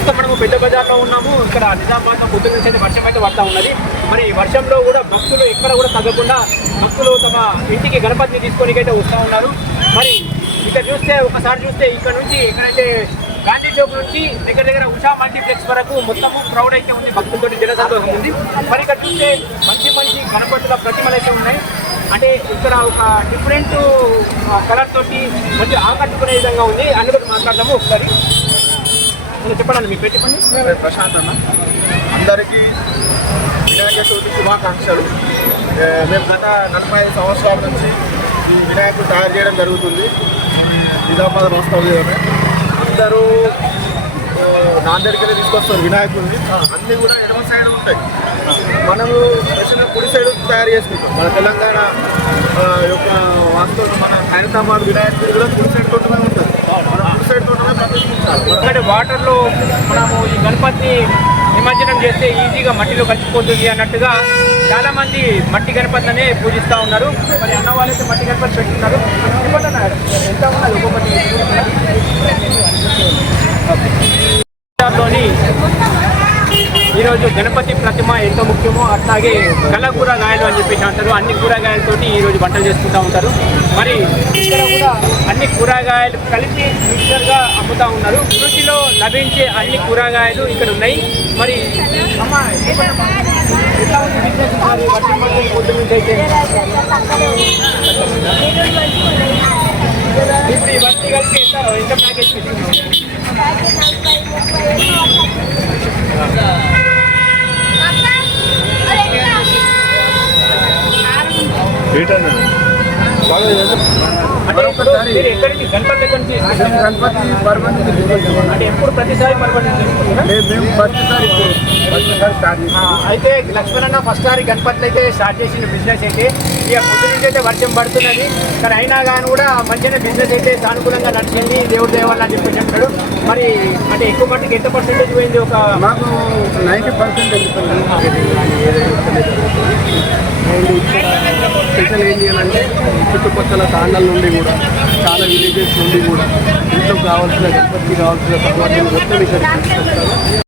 ప్రస్తుతం మనము పెద్ద బజార్లో ఉన్నాము. ఇక్కడ నిజామాబాద్ పొద్దు నుంచి అయితే వర్షం అయితే పడతా ఉన్నది. మరి వర్షంలో కూడా భక్తులు ఎక్కడ కూడా తగ్గకుండా భక్తులు తమ ఇంటికి గణపతిని తీసుకొని అయితే వస్తూ ఉన్నారు. మరి ఇక్కడ చూస్తే ఒకసారి చూస్తే ఇక్కడ నుంచి ఎక్కడైతే గాంధీ చౌక్ నుంచి దగ్గర దగ్గర ఉషా మల్టీప్లెక్స్ వరకు మొత్తము క్రౌడ్ అయితే ఉంది. భక్తులతో జనసంతోషం ఉంది. మరి ఇక్కడ చూస్తే మంచి మంచి గణపతుల ప్రతిమలు అయితే ఉన్నాయి. అంటే ఇక్కడ ఒక డిఫరెంట్ కలర్ తోటి మంచి ఆకట్టుకునే విధంగా ఉంది. అందులో మాట్లాడదాము ఒకసారి. చెప్పండి మీకు చెప్పండి? ప్రశాంత్ అన్న. అందరికీ వినాయక చవితి శుభాకాంక్షలు. మేము గత నలభై ఐదు సంవత్సరాల నుంచి ఈ వినాయకుడు తయారు చేయడం జరుగుతుంది. నిజామాబాద్ వాస్తవ్యమే అందరూ ఆ, తీసుకొస్తారు వినాయకుడిని. అన్నీ కూడా ఎడమ సైడ్ ఉంటాయి. మనము స్పెషల్గా కుడి సైడ్ తయారు చేసుకుంటాం. మన తెలంగాణ యొక్క వాస్తవం మన హైదరాబాద్ వినాయకుడు కూడా కుడి సైడ్ తోటమే ఉంటుంది మన కుడి సైడ్ తోటమే ప్రదర్శించాలి ఎందుకంటే వాటర్లో మనము ఈ గణపతిని నిమజ్జనం చేస్తే ఈజీగా మట్టిలో కలిసిపోతుంది అన్నట్టుగా చాలా మంది మట్టి గణపతినే పూజిస్తూ ఉన్నారు. మరి అన్న వాళ్ళైతే మట్టి గణపతి పెట్టున్నారు చెప్పండి ఎంత ఉన్నది ఒక్కొక్కటి లోని ఈరోజు గణపతి ప్రతిమ ఎంతో ముఖ్యమో అట్లాగే కళ్ళ కూరగాయలు అని చెప్పేసి అంటారు. అన్ని కూరగాయలతోటి ఈరోజు వంటలు చేసుకుంటూ ఉంటారు. మరి ఇక్కడ కూడా అన్ని కూరగాయలు కలిపి మిక్సర్గా అమ్ముతూ ఉన్నారు. రుచిలో లభించే అన్ని కూరగాయలు ఇక్కడ ఉన్నాయి. మరి అమ్మ ఇప్పుడు వస్తీ కలిపి ఎంత ఎంత ప్యాకేజ్ తీసుకున్నాం గణపతి? గణపతి ఎప్పుడు ప్రతిసారి అయితే లక్ష్మణన్న ఫస్ట్ సారి గణపతులు అయితే స్టార్ట్ చేసిన బిజినెస్ అయితే. ఇక పొద్దు నుంచి అయితే వర్షం పడుతున్నది. కానీ అయినా కానీ కూడా మంచిగా బిజినెస్ అయితే సానుకూలంగా నడిచింది. దేవుడి దేవాలని అని చెప్పి చెప్పాడు మరి అంటే ఎక్కువ మట్టుకు ఎంత పర్సెంటేజ్ పోయింది ఒక మాకు నైంటీ పర్సెంట్ స్పెషల్ ఏం చేయాలంటే చుట్టుపక్కల తాండాల నుండి కూడా చాలా విలేజెస్ నుండి కూడా ఇంట్లో కావాల్సిన గణపతికి కావాల్సిన సామాగ్రిని మొత్తం ఇక్కడ తీసుకొస్తారు.